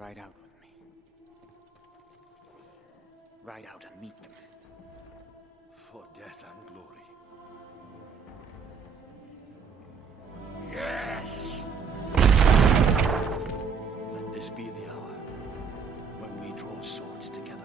Ride out with me. Ride out and meet them. For death and glory. Yes! Let this be the hour when we draw swords together.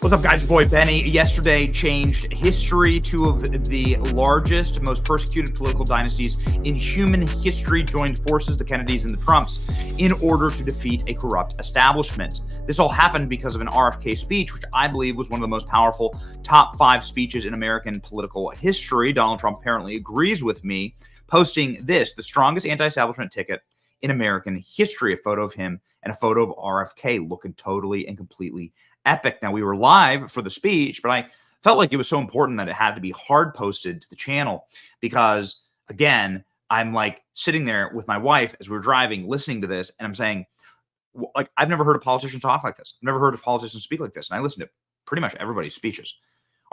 What's up, guys? Your boy Benny. Yesterday changed history. Two of the largest, most persecuted political dynasties in human history joined forces, the Kennedys and the Trumps, in order to defeat a corrupt establishment. This all happened because of an RFK speech, which I believe was one of the most powerful top 5 speeches in American political history. Donald Trump apparently agrees with me, posting this, the strongest anti-establishment ticket in American history, a photo of him and a photo of RFK looking totally and completely epic. Now, we were live for the speech, but I felt like it was so important that it had to be hard posted to the channel because, again, I'm like sitting there with my wife as we were driving, listening to this, and I'm saying, like, I've never heard a politician talk like this. I've never heard a politician speak like this. And I listened to pretty much everybody's speeches.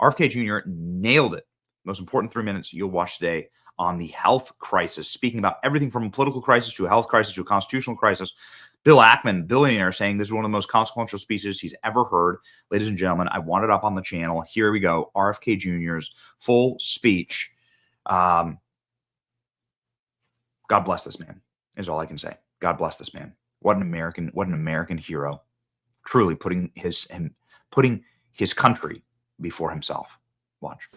RFK Jr. nailed it. Most important 3 minutes you'll watch today on the health crisis, speaking about everything from a political crisis to a health crisis to a constitutional crisis. Bill Ackman, billionaire, saying this is one of the most consequential speeches he's ever heard. Ladies and gentlemen, I want it up on the channel. Here we go. RFK Jr.'s full speech. God bless this man, is all I can say. God bless this man. What an American hero. Truly putting his country before himself. Watch.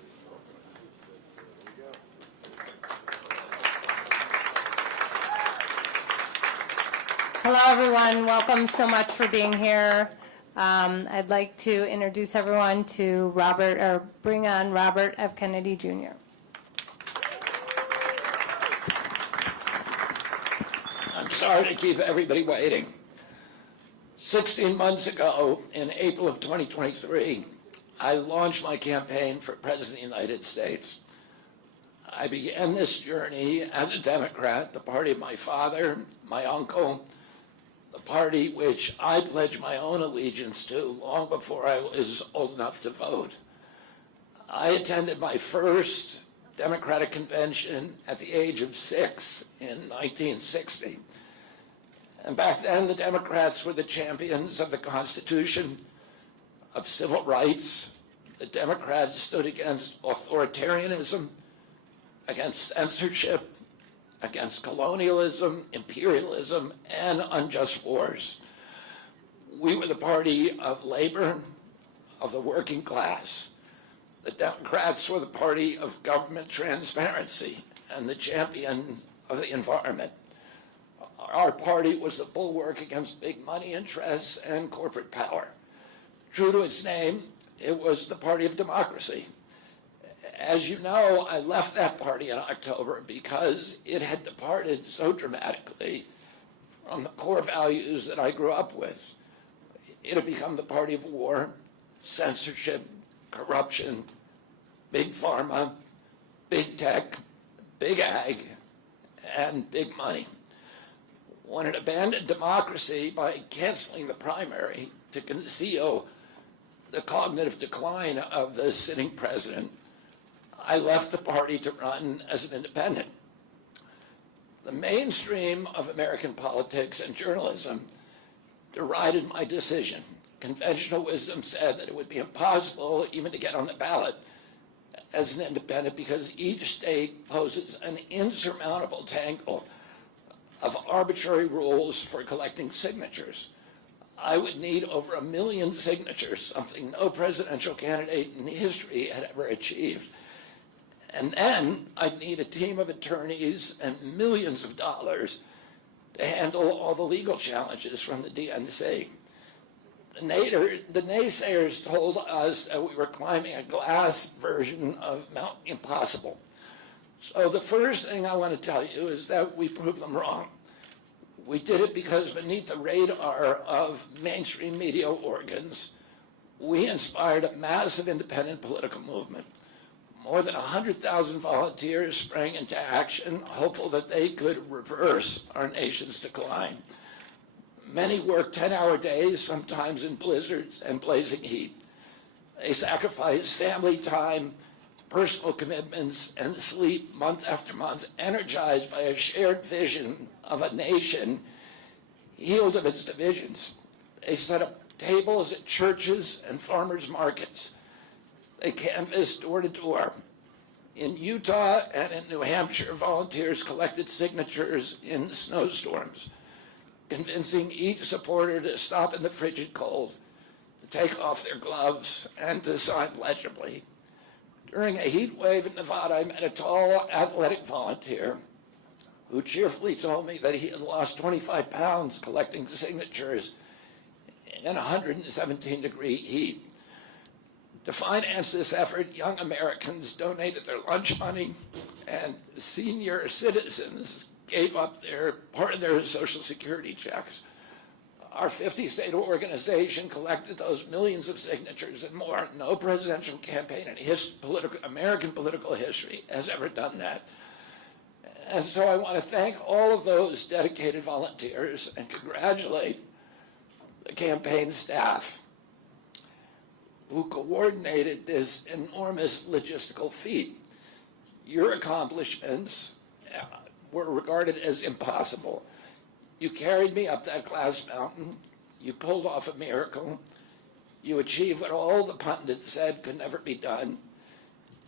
Hello, everyone. Welcome so much for being here. I'd like to introduce everyone to bring on Robert F. Kennedy Jr. I'm sorry to keep everybody waiting. 16 months ago, in April of 2023, I launched my campaign for President of the United States. I began this journey as a Democrat, the party of my father, my uncle, the party which I pledged my own allegiance to long before I was old enough to vote. I attended my first Democratic convention at the age of 6 in 1960. And back then, the Democrats were the champions of the Constitution, of civil rights. The Democrats stood against authoritarianism, against censorship, against colonialism, imperialism, and unjust wars. We were the party of labor, of the working class. The Democrats were the party of government transparency and the champion of the environment. Our party was the bulwark against big money interests and corporate power. True to its name, it was the party of democracy. As you know, I left that party in October because it had departed so dramatically from the core values that I grew up with. It had become the party of war, censorship, corruption, big pharma, big tech, big ag, and big money. When it abandoned democracy by canceling the primary to conceal the cognitive decline of the sitting president, I left the party to run as an independent. The mainstream of American politics and journalism derided my decision. Conventional wisdom said that it would be impossible even to get on the ballot as an independent because each state poses an insurmountable tangle of arbitrary rules for collecting signatures. I would need over 1 million signatures, something no presidential candidate in history had ever achieved. And then I'd need a team of attorneys and millions of dollars to handle all the legal challenges from the DNC. The naysayers told us that we were climbing a glass version of Mount Impossible. So the first thing I want to tell you is that we proved them wrong. We did it because beneath the radar of mainstream media organs, we inspired a massive independent political movement. More than 100,000 volunteers sprang into action, hopeful that they could reverse our nation's decline. Many worked 10-hour days, sometimes in blizzards and blazing heat. They sacrificed family time personal commitments, and sleep month after month, energized by a shared vision of a nation healed of its divisions. They set up tables at churches and farmers markets. They canvassed door to door. In Utah and in New Hampshire, volunteers collected signatures in snowstorms, convincing each supporter to stop in the frigid cold, to take off their gloves, and to sign legibly. During a heat wave in Nevada, I met a tall, athletic volunteer who cheerfully told me that he had lost 25 pounds collecting signatures in 117-degree heat. To finance this effort, young Americans donated their lunch money, and senior citizens gave up part of their Social Security checks. Our 50-state organization collected those millions of signatures and more. No presidential campaign in American political history has ever done that. And so I want to thank all of those dedicated volunteers and congratulate the campaign staff who coordinated this enormous logistical feat. Your accomplishments were regarded as impossible. You carried me up that glass mountain. You pulled off a miracle. You achieved what all the pundits said could never be done.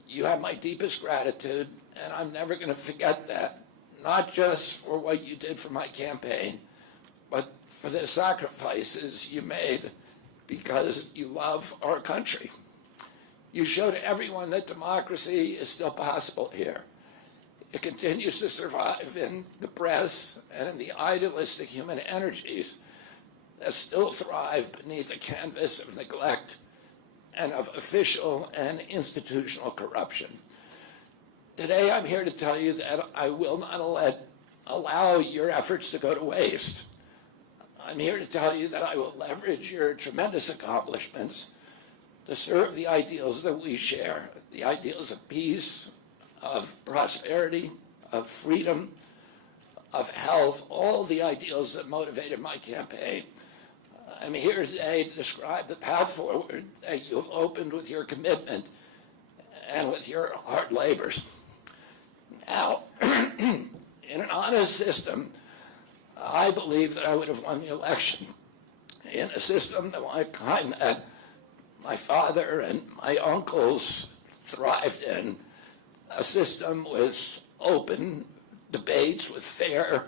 You have my deepest gratitude, and I'm never going to forget that, not just for what you did for my campaign, but for the sacrifices you made because you love our country. You showed everyone that democracy is still possible here. It continues to survive in the press and in the idealistic human energies that still thrive beneath a canvas of neglect and of official and institutional corruption. Today, I'm here to tell you that I will not allow your efforts to go to waste. I'm here to tell you that I will leverage your tremendous accomplishments to serve the ideals that we share, the ideals of peace, of prosperity, of freedom, of health, all the ideals that motivated my campaign. I'm here today to describe the path forward that you've opened with your commitment and with your hard labors. Now, in an honest system, I believe that I would have won the election. In a system like kind that my father and my uncles thrived in, a system with open debates, with fair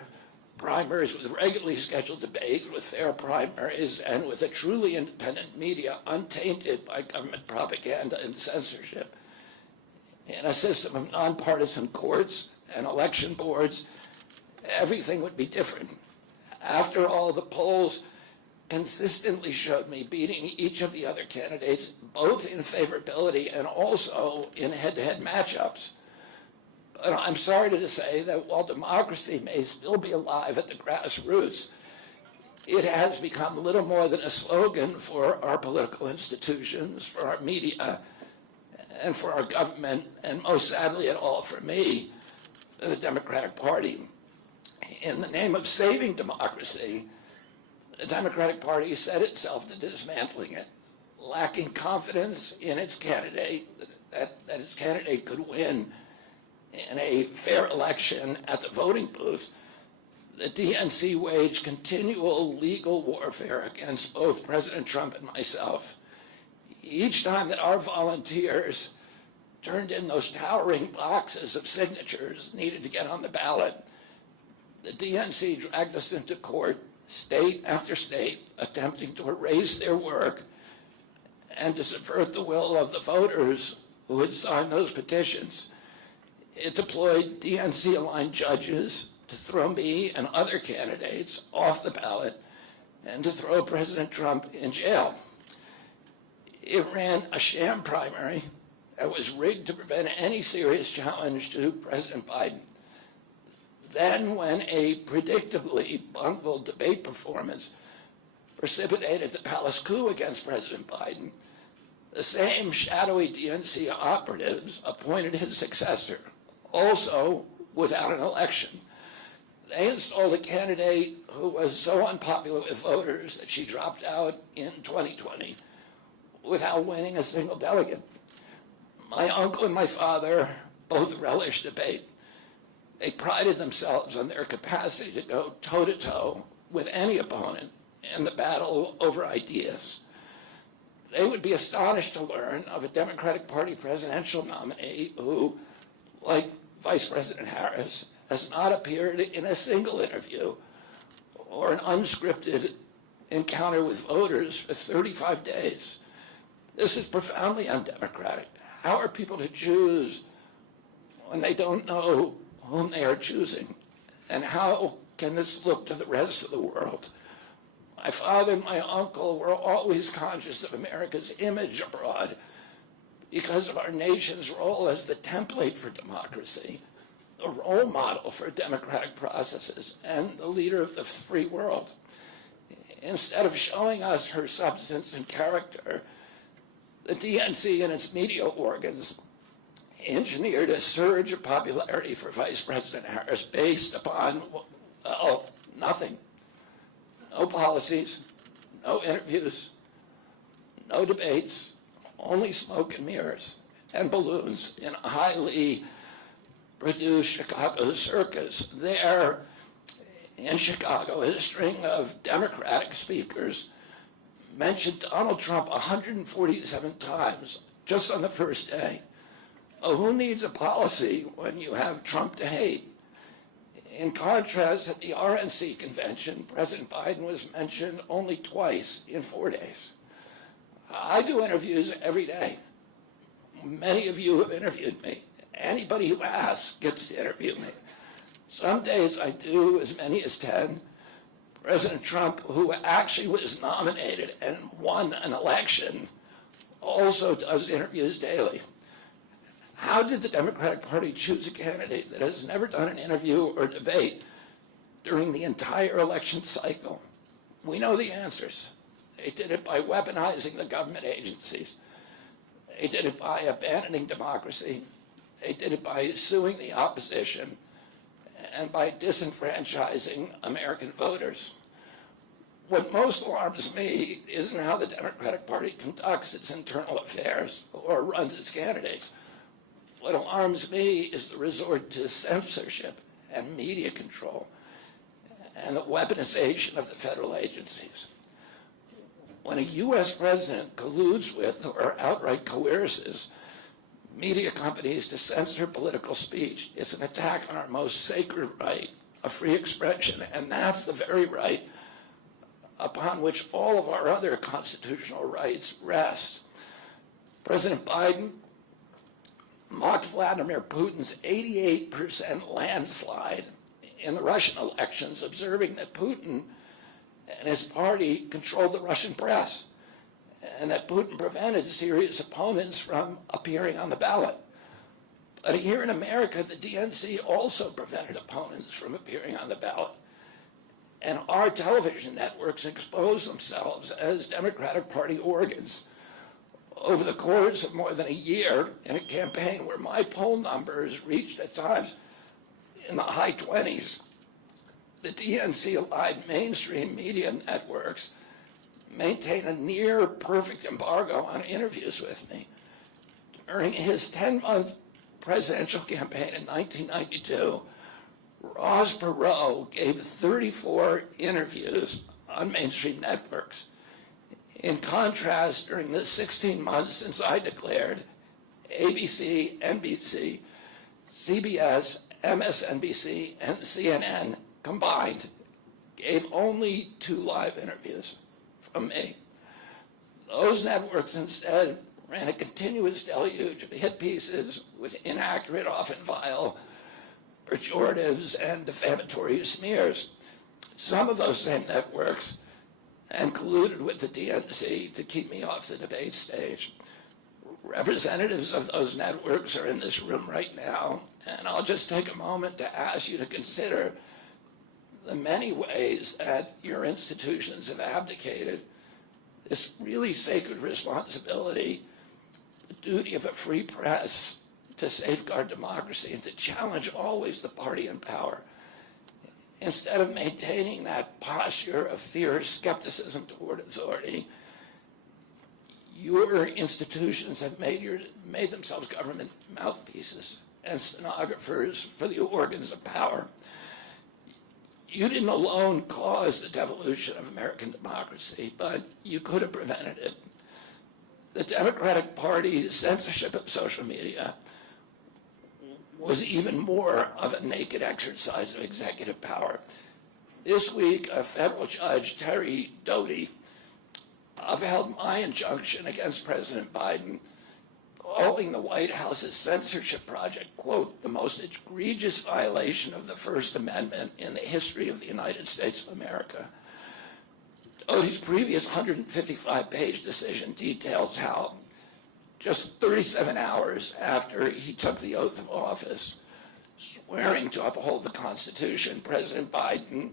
primaries, with regularly scheduled debates, with fair primaries, and with a truly independent media untainted by government propaganda and censorship. In a system of nonpartisan courts and election boards, everything would be different. After all, the polls consistently showed me beating each of the other candidates, both in favorability and also in head-to-head matchups. But I'm sorry to say that while democracy may still be alive at the grassroots, it has become little more than a slogan for our political institutions, for our media, and for our government, and most sadly at all for me, the Democratic Party. In the name of saving democracy, the Democratic Party set itself to dismantling it, lacking confidence in its candidate, that its candidate could win in a fair election at the voting booth. The DNC waged continual legal warfare against both President Trump and myself. Each time that our volunteers turned in those towering boxes of signatures needed to get on the ballot, the DNC dragged us into court, state after state, attempting to erase their work and to subvert the will of the voters who had signed those petitions. It deployed DNC-aligned judges to throw me and other candidates off the ballot and to throw President Trump in jail. It ran a sham primary that was rigged to prevent any serious challenge to President Biden. Then, when a predictably bungled debate performance precipitated the palace coup against President Biden, the same shadowy DNC operatives appointed his successor, also without an election. They installed a candidate who was so unpopular with voters that she dropped out in 2020 without winning a single delegate. My uncle and my father both relished debate. They prided themselves on their capacity to go toe-to-toe with any opponent in the battle over ideas. They would be astonished to learn of a Democratic Party presidential nominee who, like Vice President Harris, has not appeared in a single interview or an unscripted encounter with voters for 35 days. This is profoundly undemocratic. How are people to choose when they don't know whom they are choosing? And how can this look to the rest of the world? My father and my uncle were always conscious of America's image abroad because of our nation's role as the template for democracy, the role model for democratic processes, and the leader of the free world. Instead of showing us her substance and character, the DNC and its media organs engineered a surge of popularity for Vice President Harris based upon, well, nothing. No policies, no interviews, no debates, only smoke and mirrors and balloons in a highly produced Chicago circus. There in Chicago, a string of Democratic speakers mentioned Donald Trump 147 times just on the first day. Oh, who needs a policy when you have Trump to hate? In contrast, at the RNC convention, President Biden was mentioned only twice in 4 days. I do interviews every day. Many of you have interviewed me. Anybody who asks gets to interview me. Some days I do as many as 10. President Trump, who actually was nominated and won an election, also does interviews daily. How did the Democratic Party choose a candidate that has never done an interview or debate during the entire election cycle? We know the answers. They did it by weaponizing the government agencies. They did it by abandoning democracy. They did it by suing the opposition and by disenfranchising American voters. What most alarms me isn't how the Democratic Party conducts its internal affairs or runs its candidates. What alarms me is the resort to censorship and media control and the weaponization of the federal agencies. When a U.S. president colludes with or outright coerces media companies to censor political speech, it's an attack on our most sacred right of free expression, and that's the very right upon which all of our other constitutional rights rest. President Biden mocked Vladimir Putin's 88% landslide in the Russian elections, observing that Putin and his party controlled the Russian press and that Putin prevented serious opponents from appearing on the ballot. But here in America, the DNC also prevented opponents from appearing on the ballot. And our television networks exposed themselves as Democratic Party organs. Over the course of more than a year, in a campaign where my poll numbers reached at times in the high 20s, the DNC-allied mainstream media networks maintain a near perfect embargo on interviews with me. During his 10-month presidential campaign in 1992, Ross Perot gave 34 interviews on mainstream networks. In contrast, during the 16 months since I declared, ABC, NBC, CBS, MSNBC, and CNN combined gave only 2 live interviews from me. Those networks instead ran a continuous deluge of hit pieces with inaccurate, often vile, pejoratives and defamatory smears. Some of those same networks and colluded with the DNC to keep me off the debate stage. Representatives of those networks are in this room right now, and I'll just take a moment to ask you to consider the many ways that your institutions have abdicated this really sacred responsibility, the duty of a free press to safeguard democracy and to challenge always the party in power. Instead of maintaining that posture of fierce skepticism toward authority, Your institutions have made themselves government mouthpieces and stenographers for the organs of power. You didn't alone cause the devolution of American democracy, but you could have prevented it. The Democratic Party's censorship of social media was even more of a naked exercise of executive power. This week, a federal judge, Terry Doty, upheld my injunction against President Biden, calling the White House's censorship project, quote, the most egregious violation of the First Amendment in the history of the United States of America. Doty's previous 155-page decision details how just 37 hours after he took the oath of office, swearing to uphold the Constitution, President Biden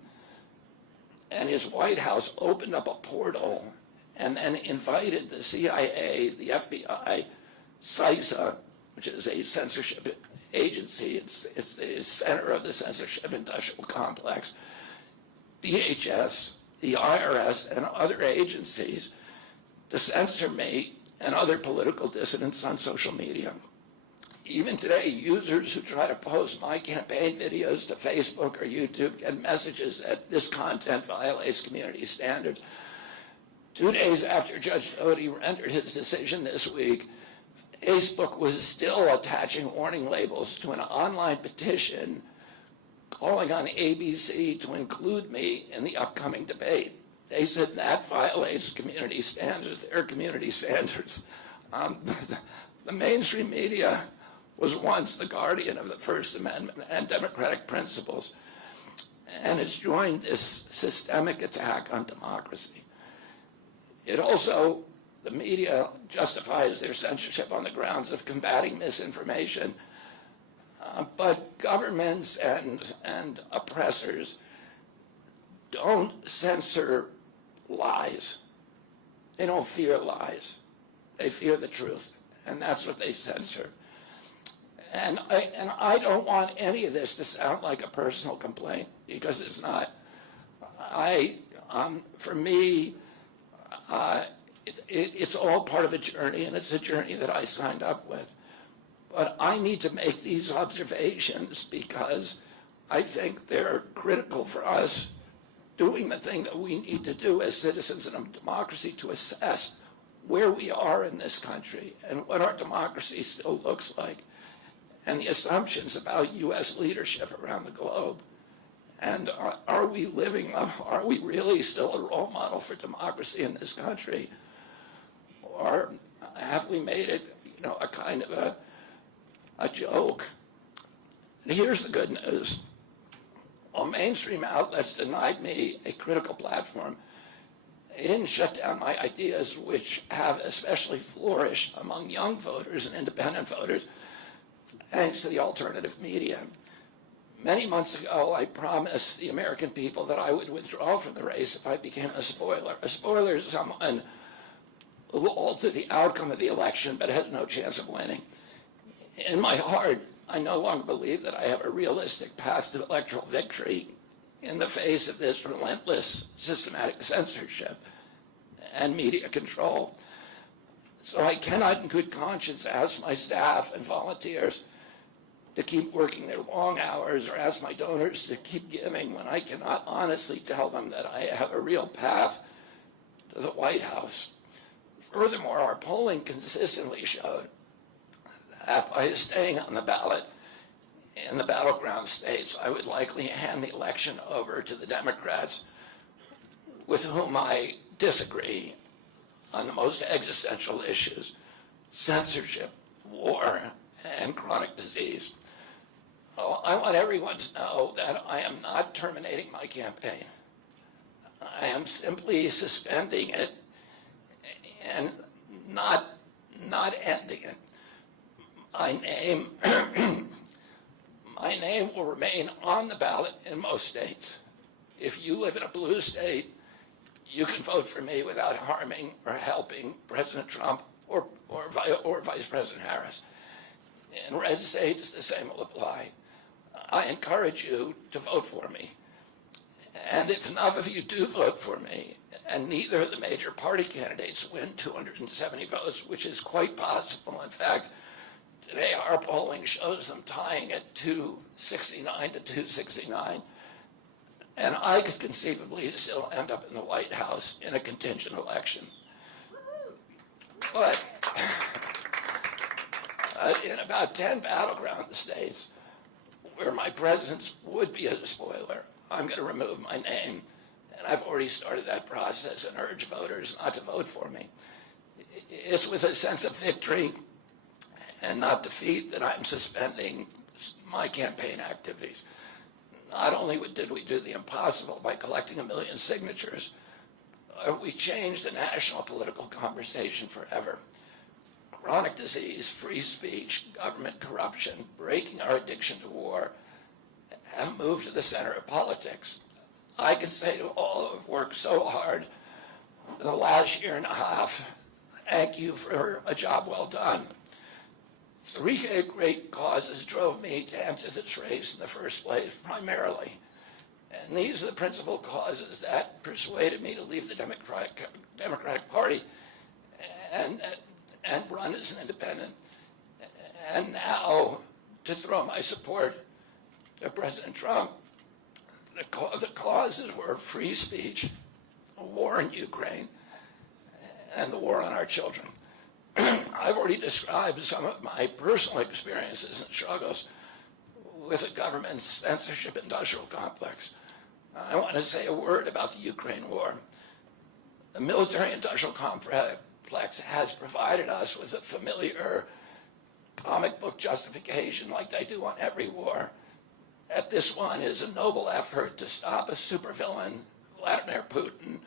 and his White House opened up a portal and then invited the CIA, the FBI, CISA, which is a censorship agency, it's the center of the censorship industrial complex, DHS, the IRS, and other agencies to censor me and other political dissidents on social media. Even today, users who try to post my campaign videos to Facebook or YouTube get messages that this content violates community standards. 2 days after Judge Doty rendered his decision this week, Facebook was still attaching warning labels to an online petition calling on ABC to include me in the upcoming debate. They said that violates community standards, their community standards. The mainstream media was once the guardian of the First Amendment and democratic principles, and it's joined this systemic attack on democracy. It also, the media justifies their censorship on the grounds of combating misinformation, but governments and oppressors don't censor lies. They don't fear lies. They fear the truth, and that's what they censor. And I don't want any of this to sound like a personal complaint, because it's not. For me, it's all part of a journey, and it's a journey that I signed up with. But I need to make these observations because I think they're critical for us doing the thing that we need to do as citizens in a democracy to assess where we are in this country and what our democracy still looks like and the assumptions about U.S. leadership around the globe. And are we really still a role model for democracy in this country? Or have we made it, a kind of a joke? And here's the good news. While mainstream outlets denied me a critical platform, they didn't shut down my ideas, which have especially flourished among young voters and independent voters, thanks to the alternative media. Many months ago, I promised the American people that I would withdraw from the race if I became a spoiler. A spoiler is someone who will alter the outcome of the election but has no chance of winning. In my heart, I no longer believe that I have a realistic path to electoral victory in the face of this relentless systematic censorship and media control. So I cannot in good conscience ask my staff and volunteers to keep working their long hours or ask my donors to keep giving when I cannot honestly tell them that I have a real path to the White House. Furthermore, our polling consistently showed that by staying on the ballot in the battleground states, I would likely hand the election over to the Democrats with whom I disagree on the most existential issues: censorship, war, and chronic disease. Oh, I want everyone to know that I am not terminating my campaign. I am simply suspending it and not ending it. My name will remain on the ballot in most states. If you live in a blue state, you can vote for me without harming or helping President Trump or Vice President Harris. In red states, the same will apply. I encourage you to vote for me. And if enough of you do vote for me, and neither of the major party candidates win 270 votes, which is quite possible. In fact, today our polling shows them tying at 269 to 269. And I could conceivably still end up in the White House in a contingent election. But in about 10 battleground states where my presence would be a spoiler, I'm going to remove my name. And I've already started that process and urge voters not to vote for me. It's with a sense of victory and not defeat that I'm suspending my campaign activities. Not only did we do the impossible by collecting 1 million signatures, we changed the national political conversation forever. Chronic disease, free speech, government corruption, breaking our addiction to war have moved to the center of politics. I can say to all who have worked so hard in the last year and a half, thank you for a job well done. 3 great causes drove me to enter this race in the first place, primarily. And these are the principal causes that persuaded me to leave the Democratic Party and run as an independent. And now to throw my support to President Trump. The causes were free speech, a war in Ukraine, and the war on our children. I've already described some of my personal experiences and struggles with the government's censorship industrial complex. I want to say a word about the Ukraine war. The military industrial complex has provided us with a familiar comic book justification like they do on every war, that this one is a noble effort to stop a supervillain, Vladimir Putin,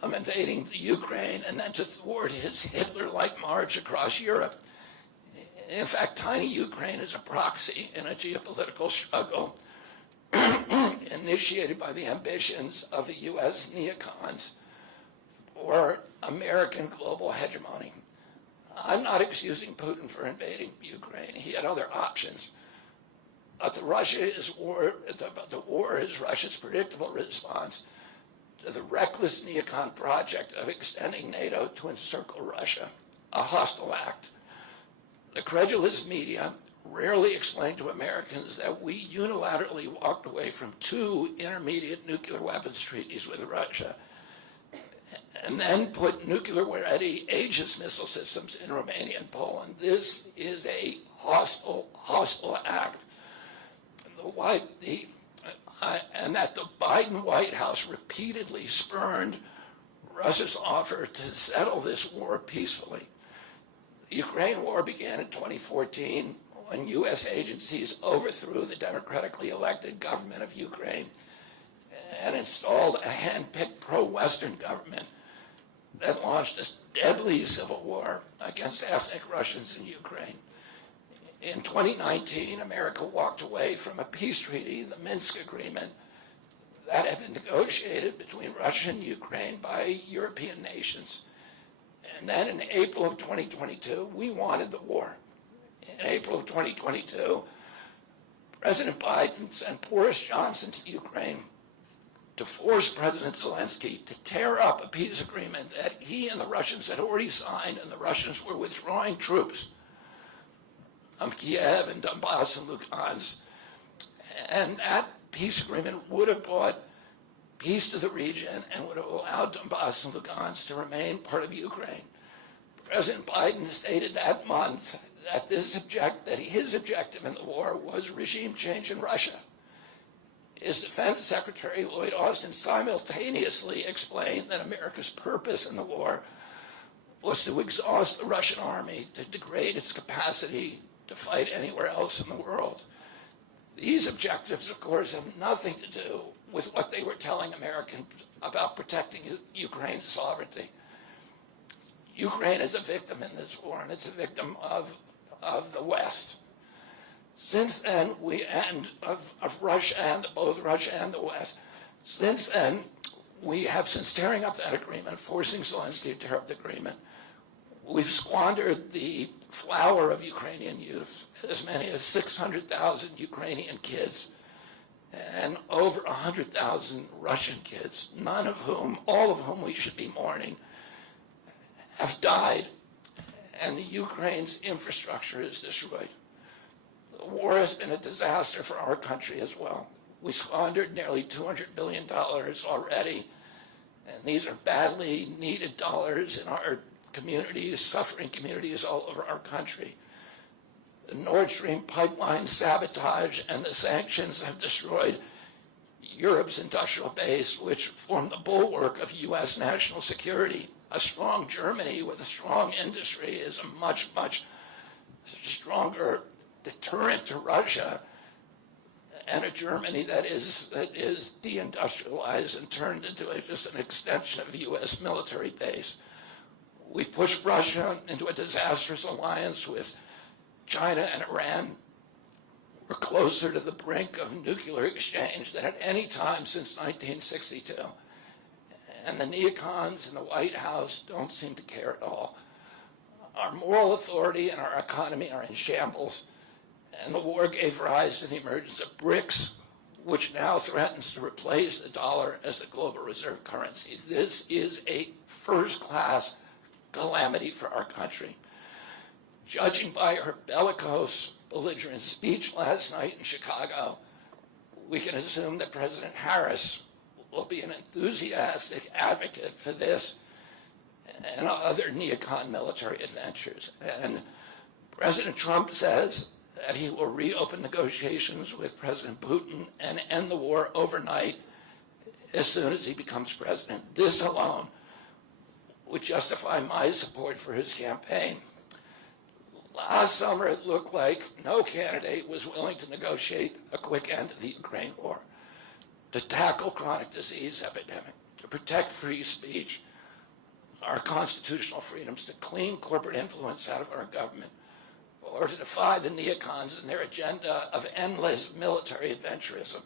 from invading the Ukraine and then to thwart his Hitler-like march across Europe. In fact, tiny Ukraine is a proxy in a geopolitical struggle initiated by the ambitions of the U.S. neocons for American global hegemony. I'm not excusing Putin for invading Ukraine. He had other options. But the war is Russia's predictable response to the reckless neocon project of extending NATO to encircle Russia, a hostile act. The credulous media rarely explain to Americans that we unilaterally walked away from 2 intermediate nuclear weapons treaties with Russia and then put nuclear-ready Aegis missile systems in Romania and Poland. This is a hostile act. And that the Biden White House repeatedly spurned Russia's offer to settle this war peacefully. The Ukraine war began in 2014 when U.S. agencies overthrew the democratically elected government of Ukraine and installed a hand-picked pro-Western government that launched a deadly civil war against ethnic Russians in Ukraine. In 2019, America walked away from a peace treaty, the Minsk Agreement, that had been negotiated between Russia and Ukraine by European nations. And then in April of 2022, we wanted the war. In April of 2022, President Biden sent Boris Johnson to Ukraine to force President Zelensky to tear up a peace agreement that he and the Russians had already signed, and the Russians were withdrawing troops from Kiev and Donbass and Lugansk. And that peace agreement would have brought peace to the region and would have allowed Donbass and Lugansk to remain part of Ukraine. President Biden stated that month that his objective in the war was regime change in Russia. His Defense Secretary, Lloyd Austin, simultaneously explained that America's purpose in the war was to exhaust the Russian army, to degrade its capacity to fight anywhere else in the world. These objectives, of course, have nothing to do with what they were telling Americans about protecting Ukraine's sovereignty. Ukraine is a victim in this war, and it's a victim of the West. Since then, of Russia and both Russia and the West. Since then, we have, since tearing up that agreement, forcing Zelensky to tear up the agreement, we've squandered the flower of Ukrainian youth, as many as 600,000 Ukrainian kids, and over over 100,000 Russian kids, all of whom we should be mourning, have died, and the Ukraine's infrastructure is destroyed. The war has been a disaster for our country as well. We squandered nearly $200 billion already, and these are badly needed dollars in our communities, suffering communities all over our country. The Nord Stream pipeline sabotage and the sanctions have destroyed Europe's industrial base, which formed the bulwark of U.S. national security. A strong Germany with a strong industry is a much, much stronger deterrent to Russia, and a Germany that is deindustrialized and turned into just an extension of U.S. military base. We've pushed Russia into a disastrous alliance with China and Iran. We're closer to the brink of nuclear exchange than at any time since 1962. And the neocons in the White House don't seem to care at all. Our moral authority and our economy are in shambles, and the war gave rise to the emergence of BRICS, which now threatens to replace the dollar as the global reserve currency. This is a first-class calamity for our country. Judging by her bellicose, belligerent speech last night in Chicago, we can assume that President Harris will be an enthusiastic advocate for this and other neocon military adventures. And President Trump says that he will reopen negotiations with President Putin and end the war overnight as soon as he becomes president. This alone would justify my support for his campaign. Last summer, it looked like no candidate was willing to negotiate a quick end to the Ukraine war, to tackle chronic disease epidemic, to protect free speech, our constitutional freedoms, to clean corporate influence out of our government, or to defy the neocons and their agenda of endless military adventurism.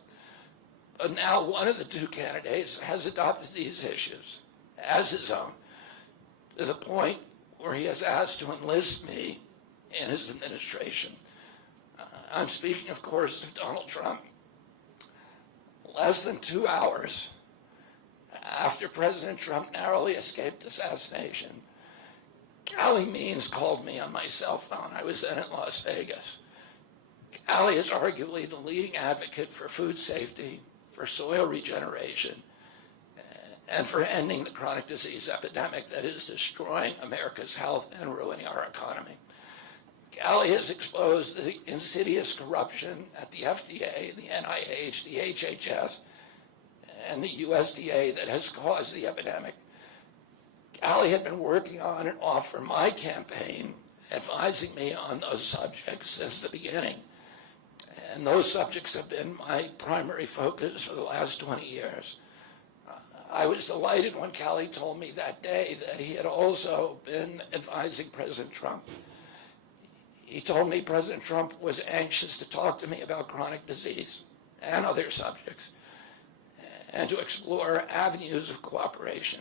But now one of the two candidates has adopted these issues as his own, to the point where he has asked to enlist me in his administration. I'm speaking, of course, of Donald Trump. Less than 2 hours after President Trump narrowly escaped assassination, Callie Means called me on my cell phone. I was then in Las Vegas. Callie is arguably the leading advocate for food safety, for soil regeneration, and for ending the chronic disease epidemic that is destroying America's health and ruining our economy. Callie has exposed the insidious corruption at the FDA, the NIH, the HHS, and the USDA that has caused the epidemic. Callie had been working on and off for my campaign, advising me on those subjects since the beginning. And those subjects have been my primary focus for the last 20 years. I was delighted when Callie told me that day that he had also been advising President Trump. He told me President Trump was anxious to talk to me about chronic disease and other subjects, and to explore avenues of cooperation.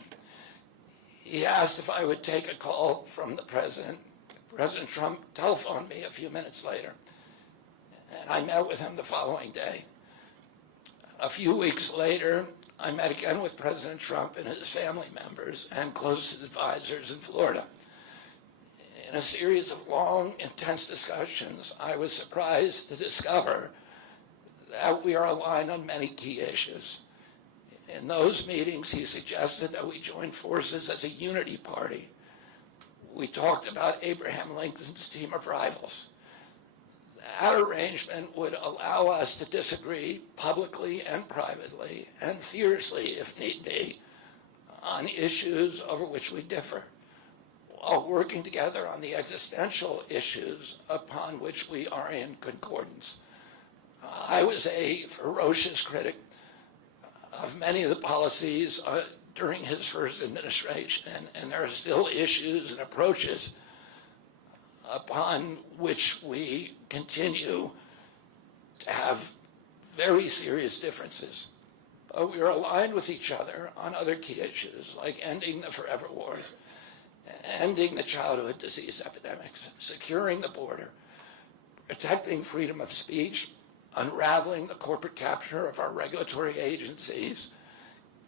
He asked if I would take a call from the president. President Trump telephoned me a few minutes later, and I met with him the following day. A few weeks later, I met again with President Trump and his family members and closest advisors in Florida. In a series of long, intense discussions, I was surprised to discover that we are aligned on many key issues. In those meetings, he suggested that we join forces as a unity party. We talked about Abraham Lincoln's team of rivals. That arrangement would allow us to disagree publicly and privately, and fiercely, if need be, on issues over which we differ, while working together on the existential issues upon which we are in concordance. I was a ferocious critic of many of the policies during his first administration, and there are still issues and approaches upon which we continue to have very serious differences. But we are aligned with each other on other key issues, like ending the forever wars, ending the childhood disease epidemics, securing the border, protecting freedom of speech, unraveling the corporate capture of our regulatory agencies,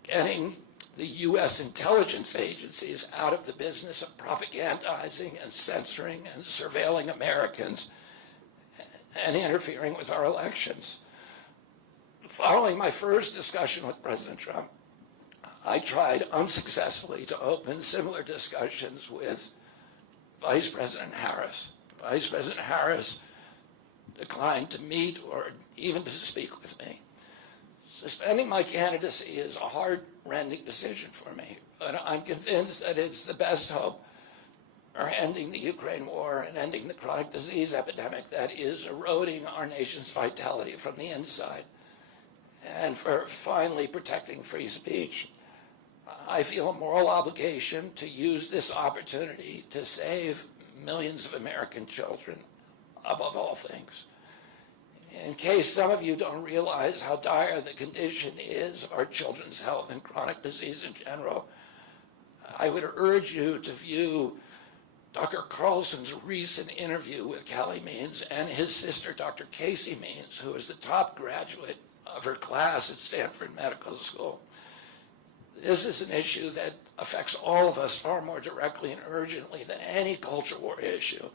getting the U.S. intelligence agencies out of the business of propagandizing and censoring and surveilling Americans and interfering with our elections. Following my first discussion with President Trump, I tried unsuccessfully to open similar discussions with Vice President Harris. Vice President Harris declined to meet or even to speak with me. Suspending my candidacy is a heart-rending decision for me, but I'm convinced that it's the best hope for ending the Ukraine war and ending the chronic disease epidemic that is eroding our nation's vitality from the inside, and for finally protecting free speech. I feel a moral obligation to use this opportunity to save millions of American children above all things. In case some of you don't realize how dire the condition is of our children's health and chronic disease in general, I would urge you to view Dr. Carlson's recent interview with Callie Means and his sister, Dr. Casey Means, who is the top graduate of her class at Stanford Medical School. This is an issue that affects all of us far more directly and urgently than any culture war issue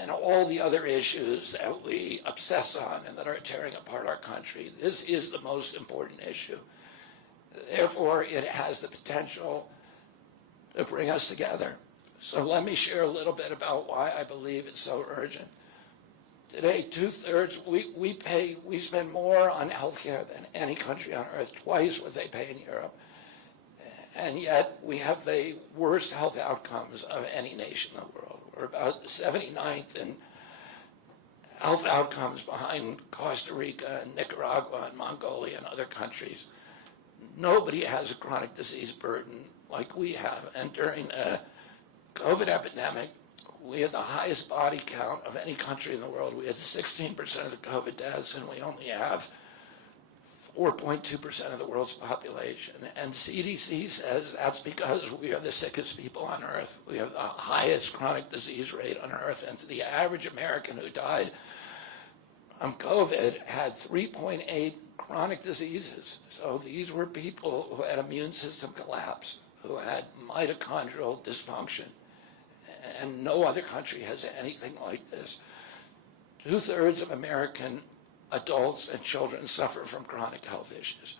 and all the other issues that we obsess on and that are tearing apart our country. This is the most important issue. Therefore, it has the potential to bring us together. So let me share a little bit about why I believe it's so urgent. Today, 2/3, we spend more on healthcare than any country on earth, twice what they pay in Europe. And yet we have the worst health outcomes of any nation in the world. We're about 79th in health outcomes behind Costa Rica and Nicaragua and Mongolia and other countries. Nobody has a chronic disease burden like we have. And during the COVID epidemic, we had the highest body count of any country in the world. We had 16% of the COVID deaths, and we only have 4.2% of the world's population. And CDC says that's because we are the sickest people on earth. We have the highest chronic disease rate on earth. And the average American who died from COVID had 3.8 chronic diseases. So these were people who had immune system collapse, who had mitochondrial dysfunction. And no other country has anything like this. 2/3 of American adults and children suffer from chronic health issues.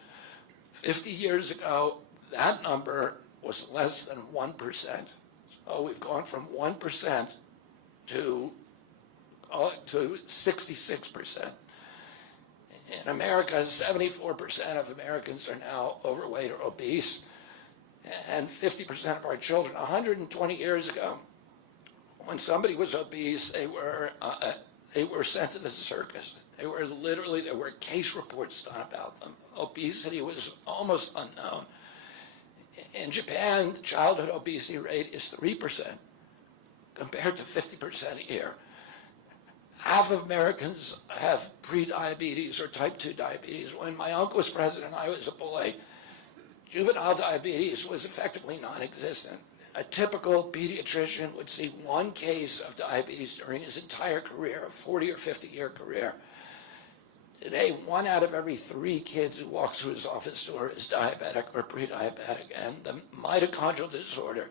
50 years ago, that number was less than 1%. So we've gone from 1% to 66%. In America, 74% of Americans are now overweight or obese, and 50% of our children. 120 years ago, when somebody was obese, they were sent to the circus. There were case reports done about them. Obesity was almost unknown. In Japan, the childhood obesity rate is 3% compared to 50% here. Half of Americans have pre-diabetes or type 2 diabetes. When my uncle was president, I was a boy. Juvenile diabetes was effectively non-existent. A typical pediatrician would see one case of diabetes during his entire career, a 40 or 50-year career. Today, 1 out of every 3 kids who walks through his office door is diabetic or pre-diabetic, and the mitochondrial disorder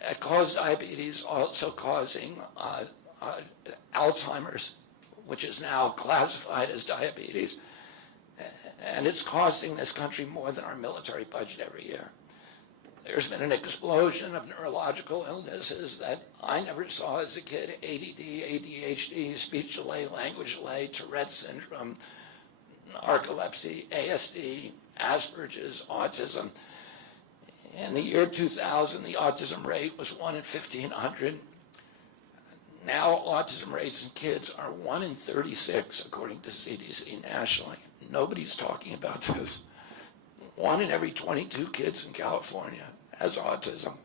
that caused diabetes also causing Alzheimer's, which is now classified as diabetes, and it's costing this country more than our military budget every year. There's been an explosion of neurological illnesses that I never saw as a kid: ADD, ADHD, speech delay, language delay, Tourette's syndrome, narcolepsy, ASD, Asperger's, autism. In the year 2000, the autism rate was 1 in 1,500. Now autism rates in kids are 1 in 36, according to CDC nationally. Nobody's talking about this. 1 in every 22 kids in California has autism.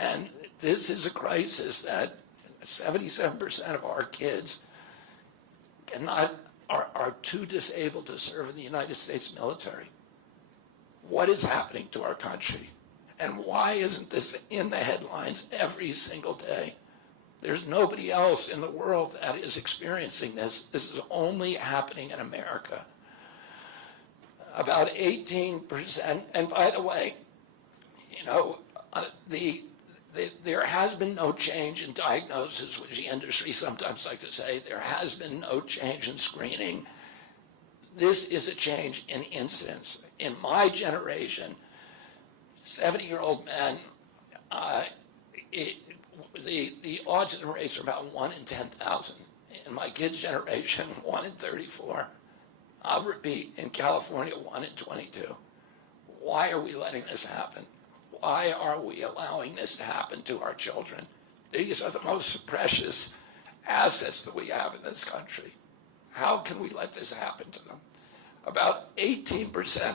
And this is a crisis that 77% of our kids are too disabled to serve in the United States military. What is happening to our country? And why isn't this in the headlines every single day? There's nobody else in the world that is experiencing this. This is only happening in America. About 18%, and by the way, you know, there has been no change in diagnosis, which the industry sometimes like to say. There has been no change in screening. This is a change in incidence. In my generation, 70-year-old men, the autism rates are about 1 in 10,000. In my kids' generation, 1 in 34. I'll repeat, in California, 1 in 22. Why are we letting this happen? Why are we allowing this to happen to our children? These are the most precious assets that we have in this country. How can we let this happen to them? About 18%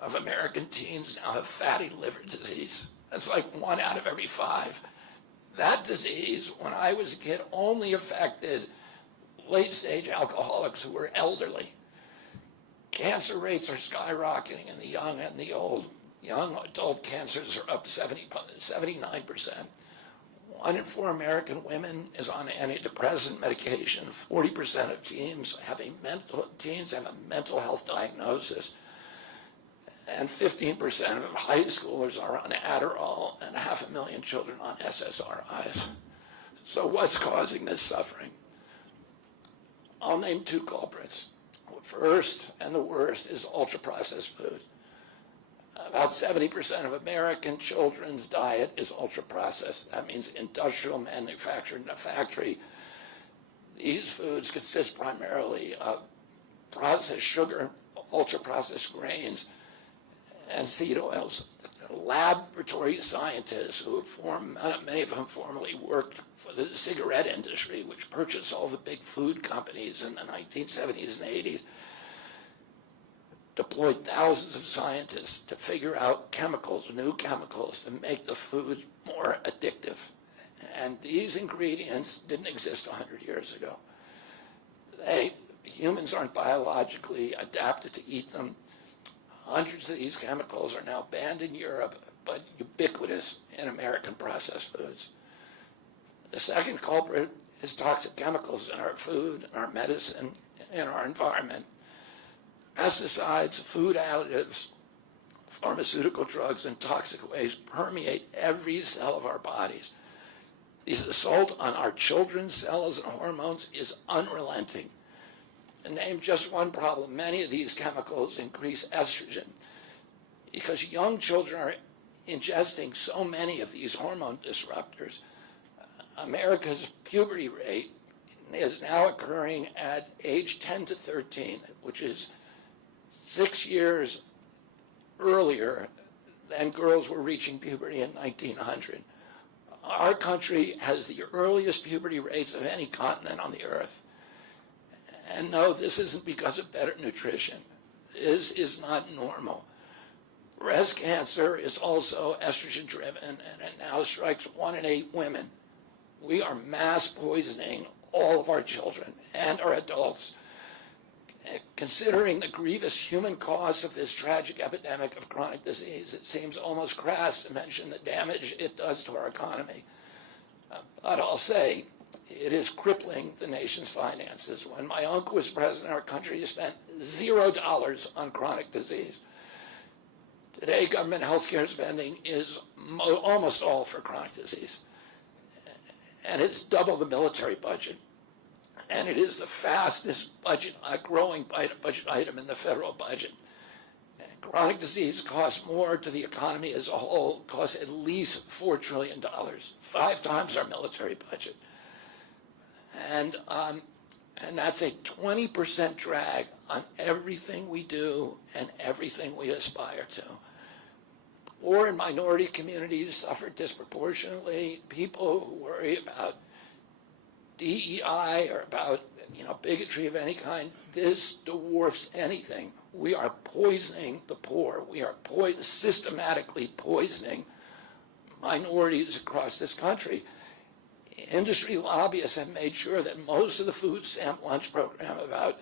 of American teens now have fatty liver disease. That's like 1 out of every 5. That disease, when I was a kid, only affected late-stage alcoholics who were elderly. Cancer rates are skyrocketing in the young and the old. Young adult cancers are up 79%. 1 in 4 American women is on antidepressant medication. 40% of teens have a mental health diagnosis. And 15% of high schoolers are on Adderall, and 500,000 children on SSRIs. So what's causing this suffering? I'll name 2 culprits. First, and the worst, is ultra-processed food. About 70% of American children's diet is ultra-processed. That means industrial manufactured in a factory. These foods consist primarily of processed sugar, ultra-processed grains, and seed oils. Laboratory scientists who many of whom formerly worked for the cigarette industry, which purchased all the big food companies in the 1970s and 80s, deployed thousands of scientists to figure out new chemicals to make the food more addictive. And these ingredients didn't exist 100 years ago. Humans aren't biologically adapted to eat them. Hundreds of these chemicals are now banned in Europe, but ubiquitous in American processed foods. The second culprit is toxic chemicals in our food, in our medicine, in our environment. Pesticides, food additives, pharmaceutical drugs, and toxic waste permeate every cell of our bodies. The assault on our children's cells and hormones is unrelenting. To name just one problem, many of these chemicals increase estrogen because young children are ingesting so many of these hormone disruptors. America's puberty rate is now occurring at age 10 to 13, which is 6 years earlier than girls were reaching puberty in 1900. Our country has the earliest puberty rates of any continent on the earth. And no, this isn't because of better nutrition. This is not normal. Breast cancer is also estrogen driven, and it now strikes 1 in 8 women. We are mass poisoning all of our children and our adults. Considering the grievous human cost of this tragic epidemic of chronic disease, it seems almost crass to mention the damage it does to our economy. But I'll say, it is crippling the nation's finances. When my uncle was president, our country spent $0 on chronic disease. Today, government health care spending is almost all for chronic disease. And it's double the military budget. And it is the fastest growing budget item in the federal budget. And chronic disease costs more to the economy as a whole, costs at least $4 trillion, 5 times our military budget. And that's a 20% drag on everything we do and everything we aspire to. Poor and minority communities suffer disproportionately. People who worry about DEI or about bigotry of any kind, this dwarfs anything. We are poisoning the poor. We are systematically poisoning minorities across this country. Industry lobbyists have made sure that most of the food stamp lunch program, about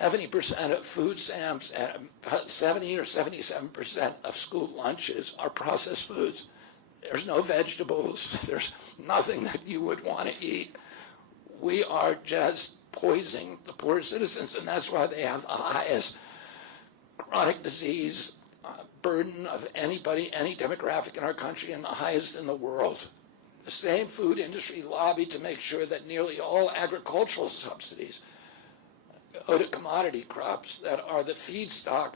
70% of food stamps and about 70 or 77% of school lunches are processed foods. There's no vegetables. There's nothing that you would want to eat. We are just poisoning the poor citizens, and that's why they have the highest chronic disease burden of anybody, any demographic in our country, and the highest in the world. The same food industry lobbied to make sure that nearly all agricultural subsidies go to commodity crops that are the feedstock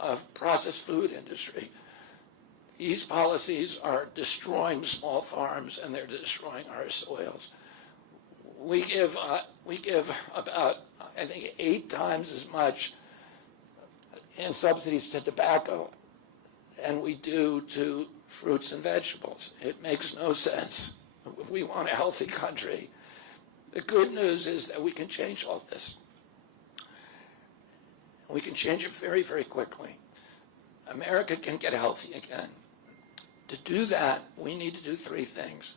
of processed food industry. These policies are destroying small farms, and they're destroying our soils. We give about, I think, 8 times as much in subsidies to tobacco than we do to fruits and vegetables. It makes no sense. If we want a healthy country, the good news is that we can change all this. We can change it very, very quickly. America can get healthy again. To do that, we need to do 3 things.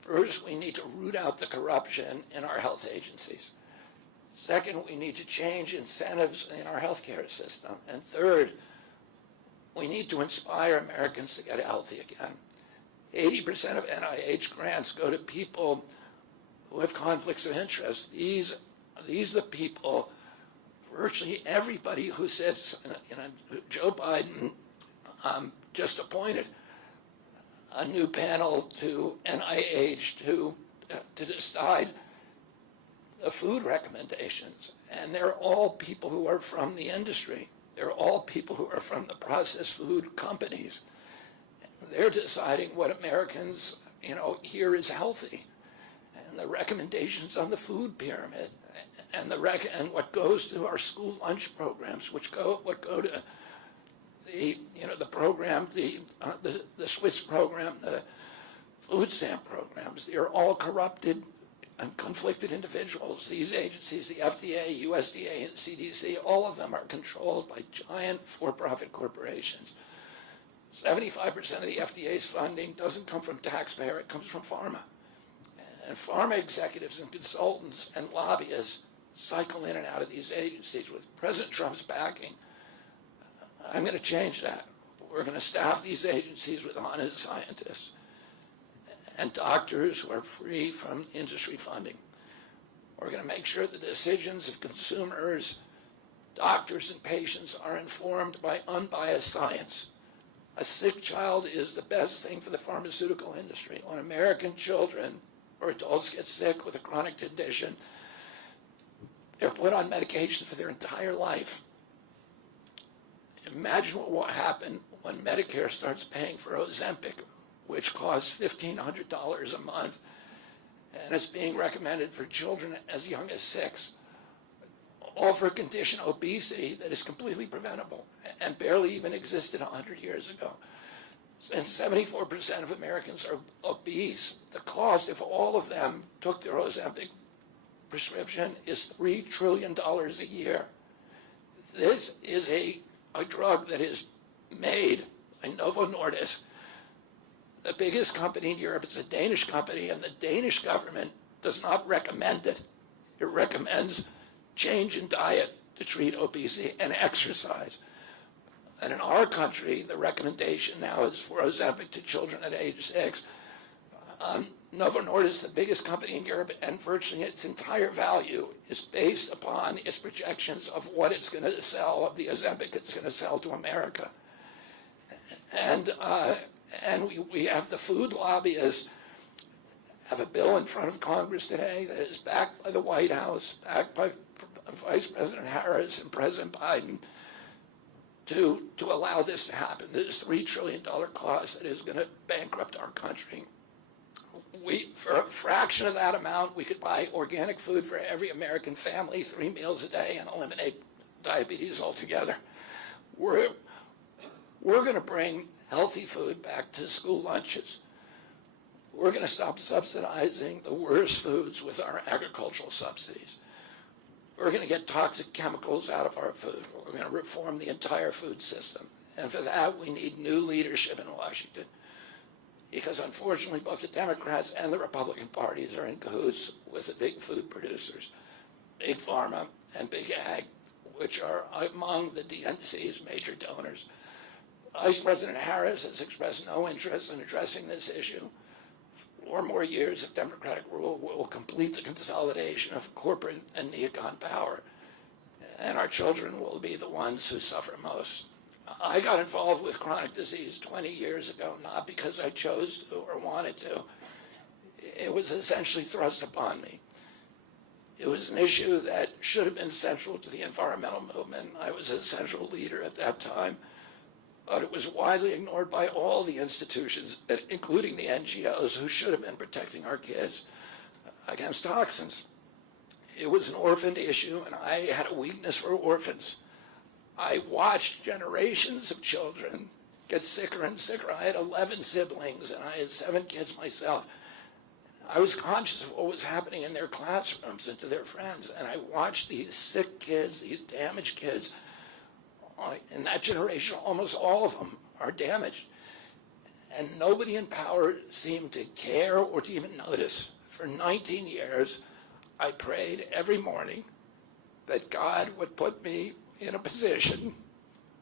First, we need to root out the corruption in our health agencies. Second, we need to change incentives in our healthcare system. And third, we need to inspire Americans to get healthy again. 80% of NIH grants go to people who have conflicts of interest. These are the people, virtually everybody who sits, Joe Biden just appointed a new panel to NIH to decide the food recommendations. And they're all people who are from the industry. They're all people who are from the processed food companies. They're deciding what Americans, here is healthy. And the recommendations on the food pyramid and what goes to our school lunch programs, what go to the program, the Swiss program, the food stamp programs. They're all corrupted and conflicted individuals. These agencies, the FDA, USDA, and CDC, all of them are controlled by giant for-profit corporations. 75% of the FDA's funding doesn't come from taxpayer, it comes from pharma. And pharma executives and consultants and lobbyists cycle in and out of these agencies. With President Trump's backing, I'm going to change that. We're going to staff these agencies with honest scientists and doctors who are free from industry funding. We're going to make sure the decisions of consumers, doctors, and patients are informed by unbiased science. A sick child is the best thing for the pharmaceutical industry. When American children or adults get sick with a chronic condition, they're put on medication for their entire life. Imagine what will happen when Medicare starts paying for Ozempic, which costs $1,500 a month, and it's being recommended for children as young as 6, all for a condition, obesity, that is completely preventable and barely even existed 100 years ago. And 74% of Americans are obese. The cost, if all of them took their Ozempic prescription, is $3 trillion a year. This is a drug that is made by Novo Nordisk, the biggest company in Europe. It's a Danish company, and the Danish government does not recommend it. It recommends change in diet to treat obesity and exercise. And in our country, the recommendation now is for Ozempic to children at age 6. Novo Nordisk, the biggest company in Europe, and virtually its entire value is based upon its projections of what it's going to sell, of the Ozempic it's going to sell to America. And we have the food lobbyists have a bill in front of Congress today that is backed by the White House, backed by Vice President Harris and President Biden, to allow this to happen. This $3 trillion cost that is going to bankrupt our country. For a fraction of that amount, we could buy organic food for every American family, 3 meals a day, and eliminate diabetes altogether. We're going to bring healthy food back to school lunches. We're going to stop subsidizing the worst foods with our agricultural subsidies. We're going to get toxic chemicals out of our food. We're going to reform the entire food system. And for that, we need new leadership in Washington. Because unfortunately, both the Democrats and the Republican parties are in cahoots with the big food producers, Big Pharma and Big Ag, which are among the DNC's major donors. Vice President Harris has expressed no interest in addressing this issue. 4 more years of Democratic rule will complete the consolidation of corporate and neocon power, and our children will be the ones who suffer most. I got involved with chronic disease 20 years ago, not because I chose to or wanted to. It was essentially thrust upon me. It was an issue that should have been central to the environmental movement. I was a central leader at that time, but it was widely ignored by all the institutions, including the NGOs, who should have been protecting our kids against toxins. It was an orphaned issue, and I had a weakness for orphans. I watched generations of children get sicker and sicker. I had 11 siblings, and I had 7 kids myself. I was conscious of what was happening in their classrooms and to their friends, and I watched these sick kids, these damaged kids. In that generation, almost all of them are damaged. And nobody in power seemed to care or to even notice. For 19 years, I prayed every morning that God would put me in a position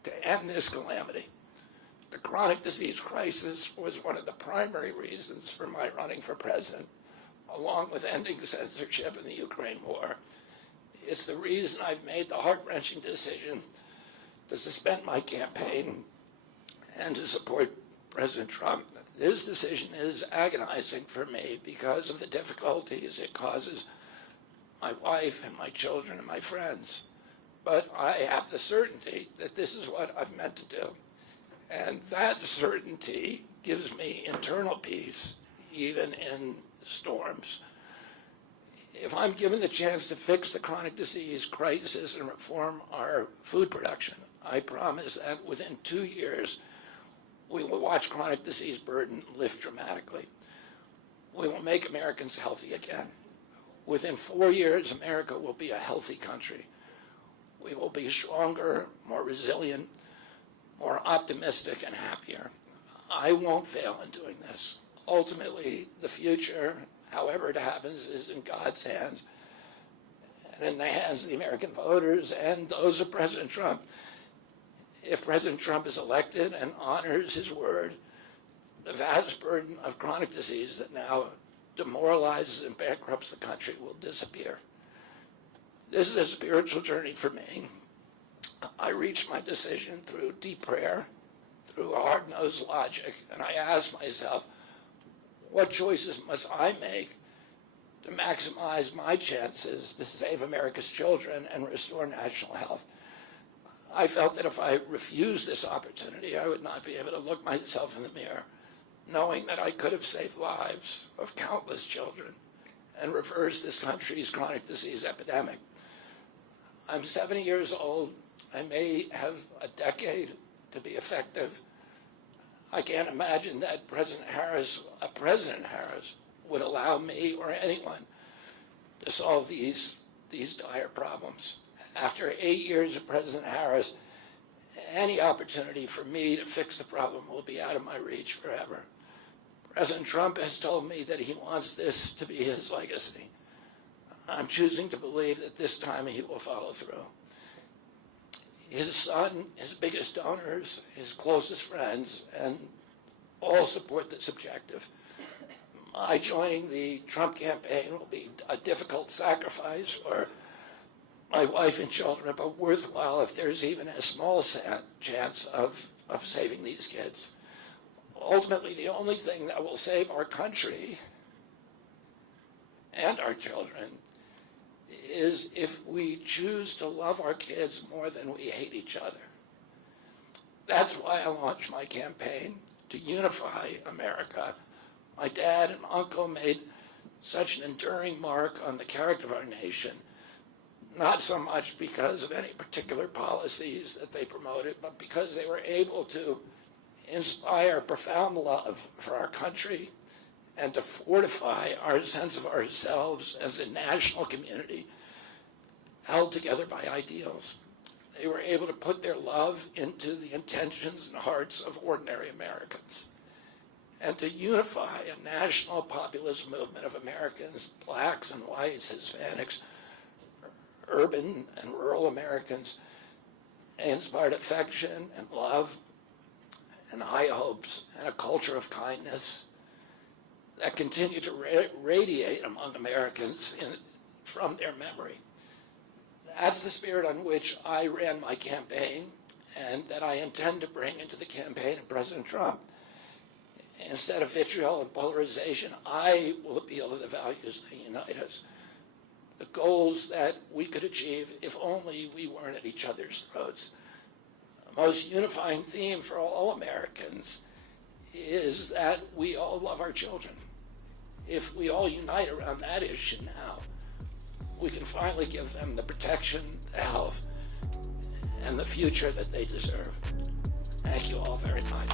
to end this calamity. The chronic disease crisis was one of the primary reasons for my running for president, along with ending censorship in the Ukraine war. It's the reason I've made the heart-wrenching decision to suspend my campaign and to support President Trump. This decision is agonizing for me because of the difficulties it causes my wife and my children and my friends. But I have the certainty that this is what I've meant to do. And that certainty gives me internal peace, even in storms. If I'm given the chance to fix the chronic disease crisis and reform our food production, I promise that within 2 years, we will watch chronic disease burden lift dramatically. We will make Americans healthy again. Within 4 years, America will be a healthy country. We will be stronger, more resilient, more optimistic, and happier. I won't fail in doing this. Ultimately, the future, however it happens, is in God's hands and in the hands of the American voters and those of President Trump. If President Trump is elected and honors his word, the vast burden of chronic disease that now demoralizes and bankrupts the country will disappear. This is a spiritual journey for me. I reached my decision through deep prayer, through hard-nosed logic, and I asked myself, what choices must I make to maximize my chances to save America's children and restore national health? I felt that if I refused this opportunity, I would not be able to look myself in the mirror, knowing that I could have saved lives of countless children and reversed this country's chronic disease epidemic. I'm 70 years old. I may have a decade to be effective. I can't imagine that President Harris would allow me or anyone to solve these dire problems. After 8 years of President Harris, any opportunity for me to fix the problem will be out of my reach forever. President Trump has told me that he wants this to be his legacy. I'm choosing to believe that this time he will follow through. His son, his biggest donors, his closest friends, and all support this objective. My joining the Trump campaign will be a difficult sacrifice for my wife and children, but worthwhile if there's even a small chance of saving these kids. Ultimately, the only thing that will save our country and our children is if we choose to love our kids more than we hate each other. That's why I launched my campaign to unify America. My dad and uncle made such an enduring mark on the character of our nation, not so much because of any particular policies that they promoted, but because they were able to inspire profound love for our country and to fortify our sense of ourselves as a national community held together by ideals. They were able to put their love into the intentions and hearts of ordinary Americans and to unify a national populist movement of Americans, blacks and whites, Hispanics, urban and rural Americans. They inspired affection and love and high hopes and a culture of kindness that continue to radiate among Americans from their memory. That's the spirit on which I ran my campaign and that I intend to bring into the campaign of President Trump. Instead of vitriol and polarization, I will appeal to the values that unite us, the goals that we could achieve if only we weren't at each other's throats. The most unifying theme for all Americans is that we all love our children. If we all unite around that issue now, we can finally give them the protection, the health, and the future that they deserve. Thank you all very much.